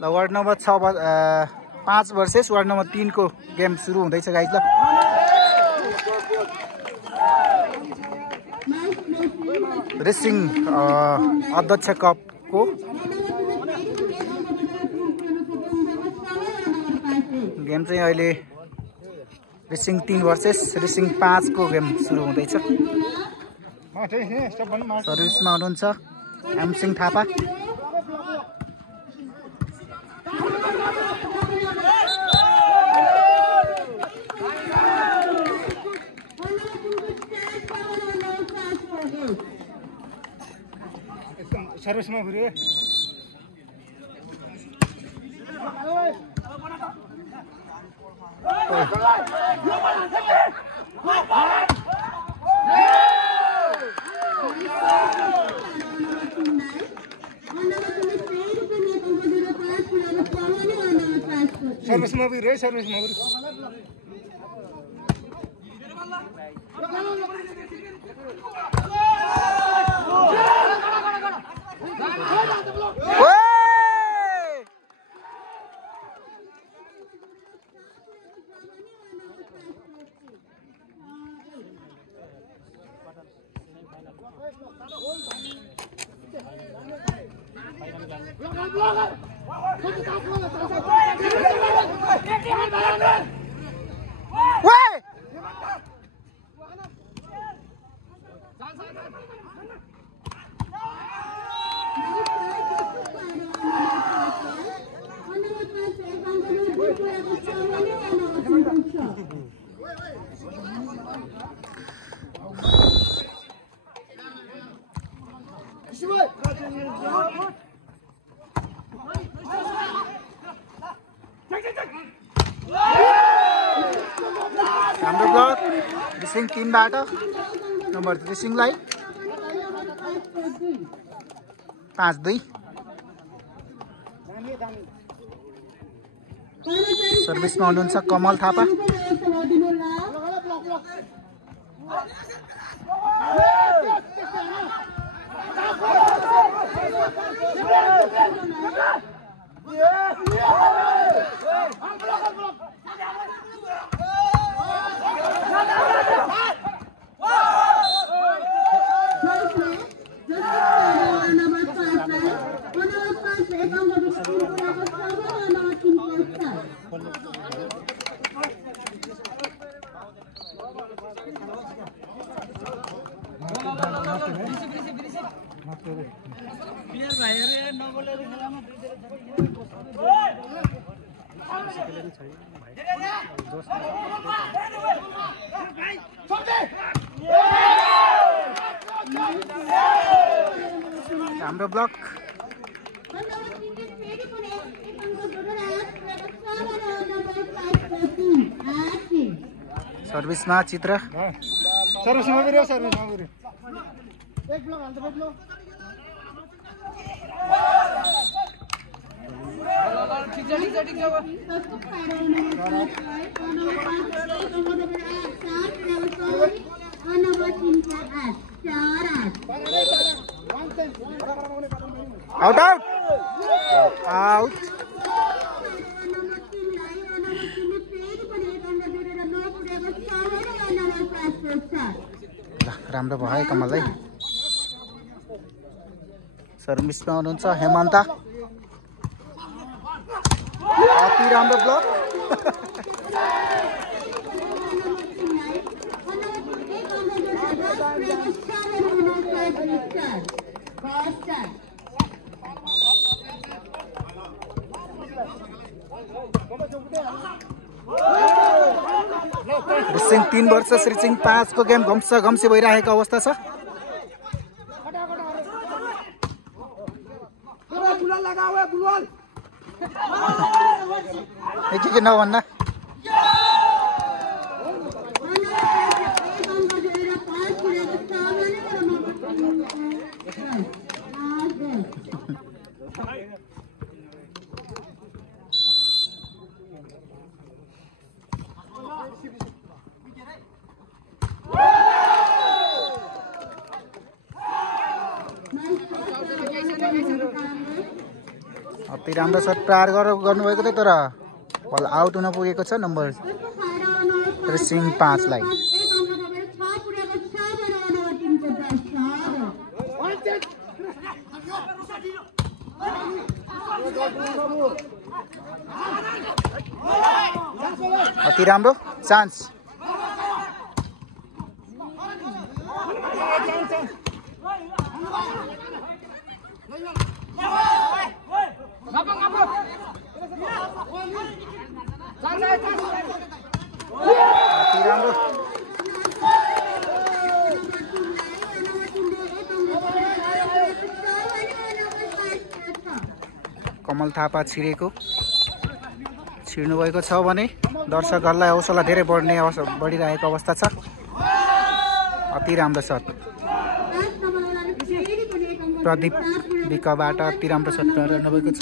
ल ward number 5 versus ward number 3 को game सुरु हुँदैछ गाइज। ल रेसिङ अध्यक्ष कपको गेम चाहिँ अहिले रेसिङ 3 वर्सेस रेसिङ 5 को गेम सुरु हुँदैछ। सर्भिसमा हुनुहुन्छ एमसिङ थापा। सर्भिसमा घुरे सर्भिसमा घुरे सर्भिसमा घुरे हाम्रो ब्लक रेसिङ 3 बाट नम्बर रेसिङलाई 5-2 सर्भिसमा हुनुहुन्छ कमल थापा। हाम्रो ब्लक सर्भिसमा चित्र सर्भिसमा गरे सर्भिसमा गरे एक ब्लक हाल्छ ब्लक आउट आउट आउट राम्रो भयो कमललाई। सर्भिसमा हुनुहुन्छ हेमन्त। अति राम्रो ब्लक रेसिङ 3 वर्सेस रेसिङ 5 को गेम घम्से भइरहेको अवस्था छ। के नभन्ना अति राम्रो सट प्रहार गर्नुभएको थियो तर बल आउट हुन पुगेको छ नम्बर रेसिङ 5 लाई। अति राम्रो चान्स अति राम्रो कमल थापा छिर्नु भएको छ भने दर्शकहरूलाई हौसला धेरै बढिरहेको अवस्था छ। अति राम्रो सट प्रदीप विकबाट अति राम्रो सट गर्नुभएको छ।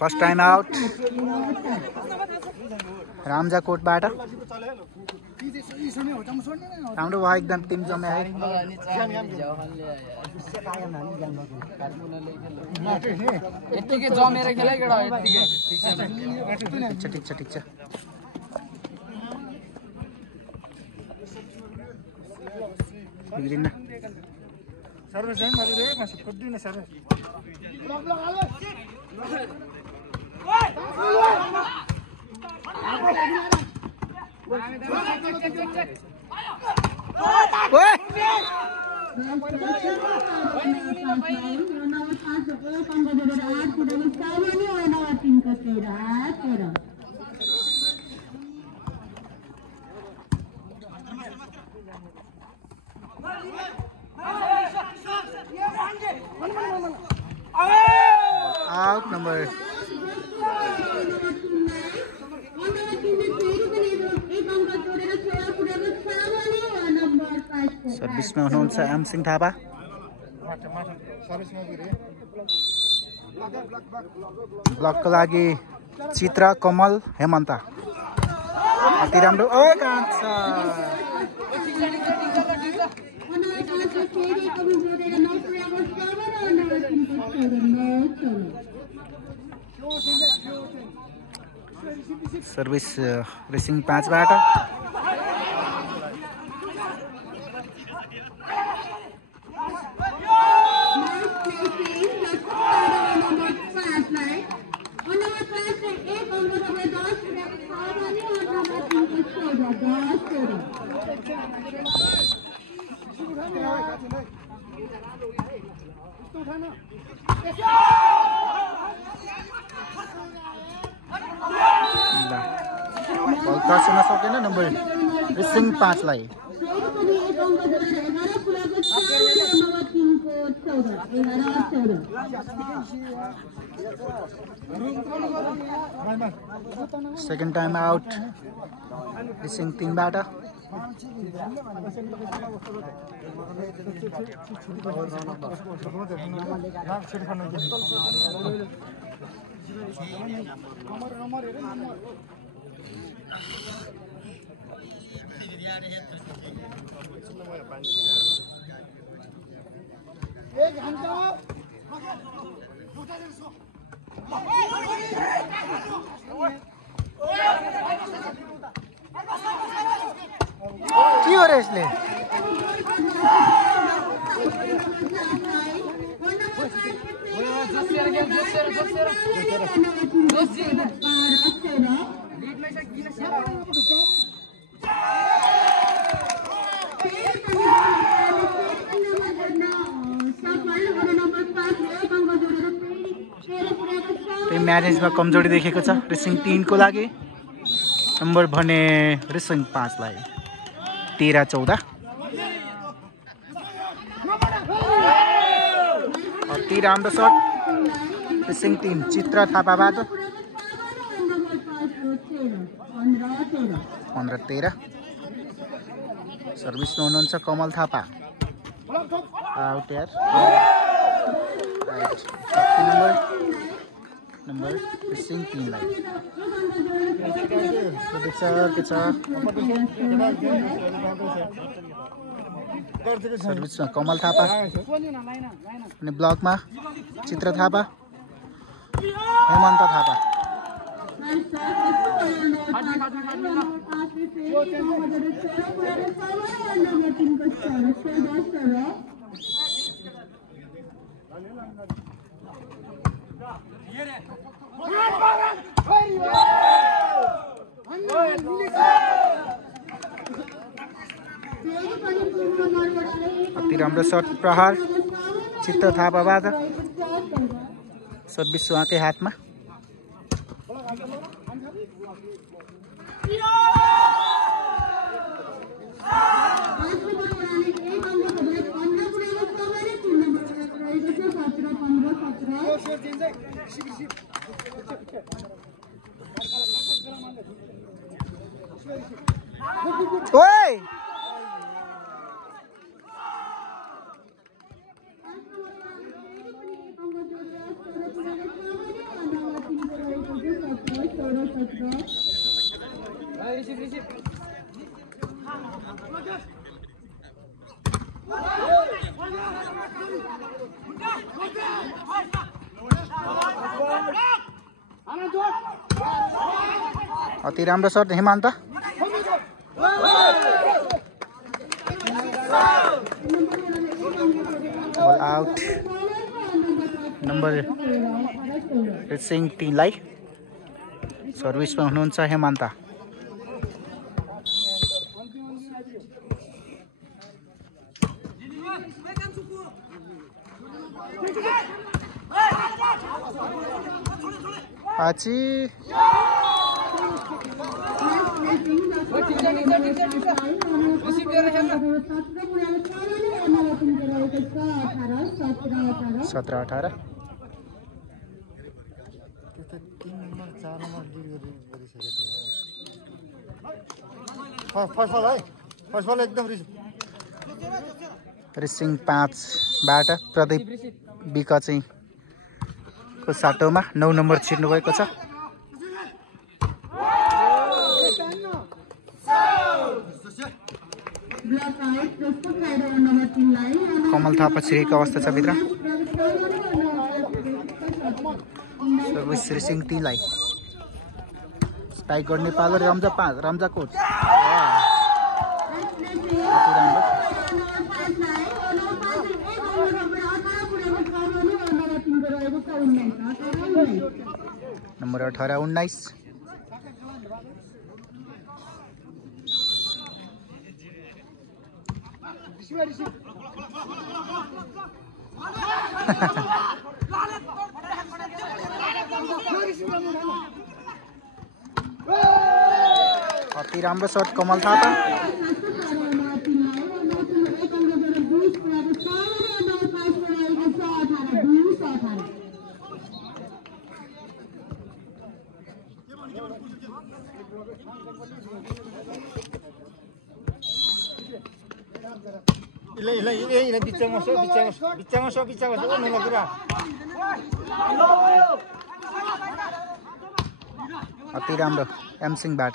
फर्स्ट टाइम आउट रामजा कोटबाट। राम्रो भयो एकदम टिम जम्या है। ठिक छ बिग्रिन्न। आउट नम्बर सर्भिसमा हुनुहुन्छ एम सिंह थापा। ब्लकको लागि चित्र कमल हेमन्त। अति राम्रो सर्भिस रेसिङ 5 बाट तर्सिन सकेन नम्बर रेसिङ 5 लाई। सेकेन्ड टाइम आउट रेसिङ 3 बाट। के हो र यसले? म्यानेजमा कमजोरी देखेको छ रेसिङ 3 को लागि। नम्बर भने रेसिङ 5 लाई 13-14। अति राम्रो सट रेसिङ 3 चित्र थापाबाट 15-13 सर्भिसमा हुनुहुन्छ कमल थापा आउट यार राइट नम्बर रेसिङ 3 लाई सर्भिसमा कमल थापा अनि ब्लकमा चित्र थापा हेमन्त थापा अति राम्रो शट प्रहार चित्र थापाबाट सर्भिस उहाँकै हातमा ओए अति राम्रो शट हेमन्त बल आउट नम्बर रेसिङ 3 लाई सर्भिसमा हुनुहुन्छ हेमन्त आची सत्र 18 रेसिङ 5 बाट प्रदीप बिक चाहिँ को साटोमा 9 नम्बर छिर्नु भएको छ कमल थापा छिरेको अवस्था छ भित्र सर्भिस रेसिङ 3 लाई स्ट्राइक गर्ने पालो रम्जा 5 रम्जा कोच नम्बर 18-19 अति राम्रो शट कमल Thapa Ile bicara masuk. Oh, nggak kira. अति राम्रो एम सिंहबाट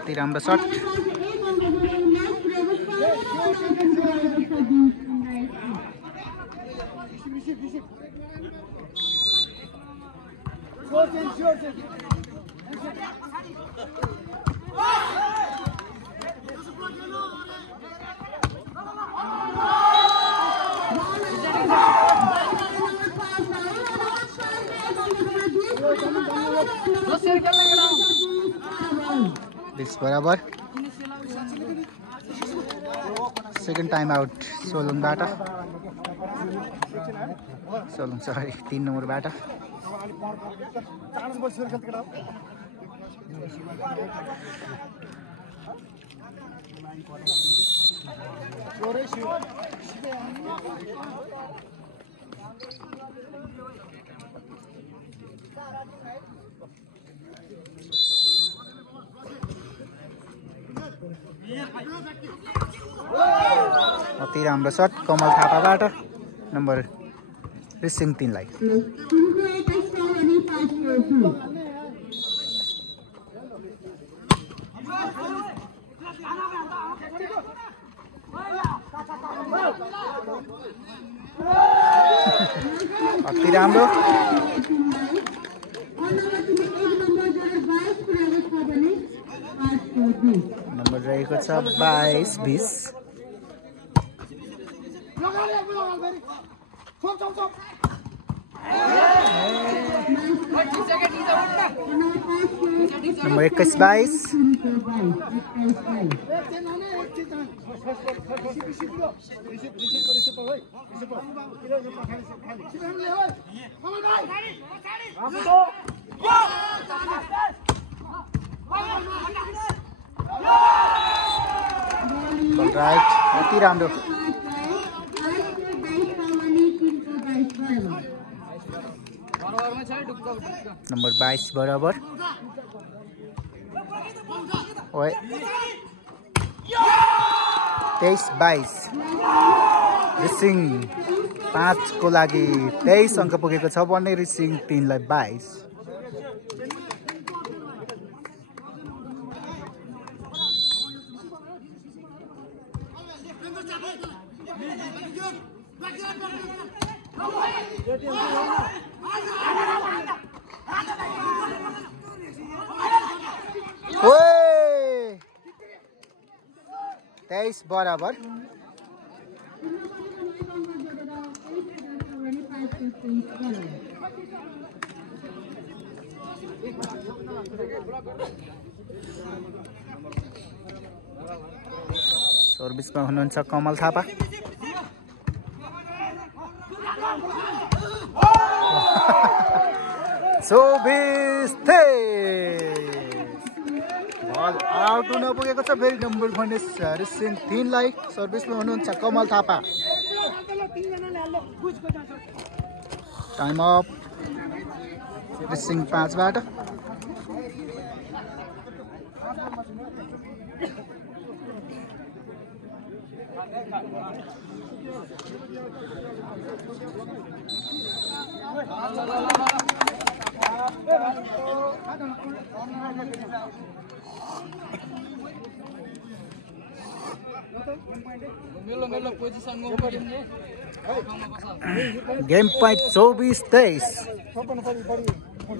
अति राम्रो शट This बराबर सेकेन्ड टाइम आउट सोलुङबाट सोलुङ सरी 3 नम्बरबाट अति राम्रो शट कमल थापाबाट नम्बर रिसिङ 3 लाई। अति राम्रो नम्बर रहेको छ 22-20। नम्बर 21-22। राइट अति राम्रो नम्बर 22 बराबर। 23-22 रिसिङ 5 को लागि 23 अङ्क पुगेको छ भने रिसिङ 3 लाई 22। ओए 23 बराबर। सर्भिसमा हुनुहुन्छ कमल थापा। बल आउट हुन पुगेको छ फेरि नम्बर भने रिसिङ 3 लाई। सर्भिसमा हुनुहुन्छ कमल थापा। टाइम अफ रिसिङ 5 बाट। Game point 24-23।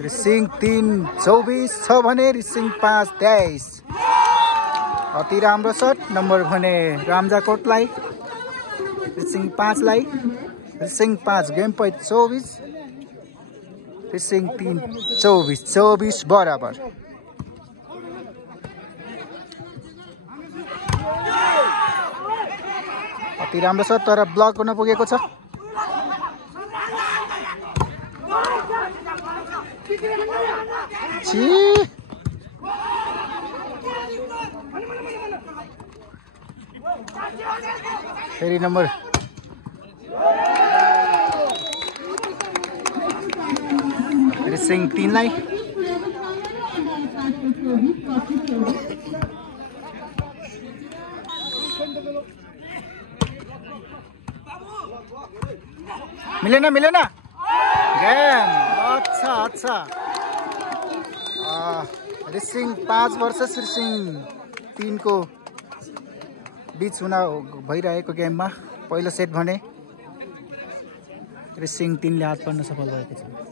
रिसिङ 3 24 छ भने रिसिङ 5 23। अति राम्रो शट नम्बर भने रामजाकोटलाई। रिसिङ 5 लाई। रिसिङ 5 गेम पॉइंट 24 रिसिङ 3 24 बराबर। अति राम्रो शट तर ब्लक हुन पुगेको छ। फेरि नम्बर रिसिङ 3 लाई। मिलेन गेम। अच्छा रिसिङ 5 वर्सेस रिसिङ 3 को बीच हुन भइरहेको गेममा पहिलो सेट भने रिसिङ 3 ले हात पार्न सफल भएको छ।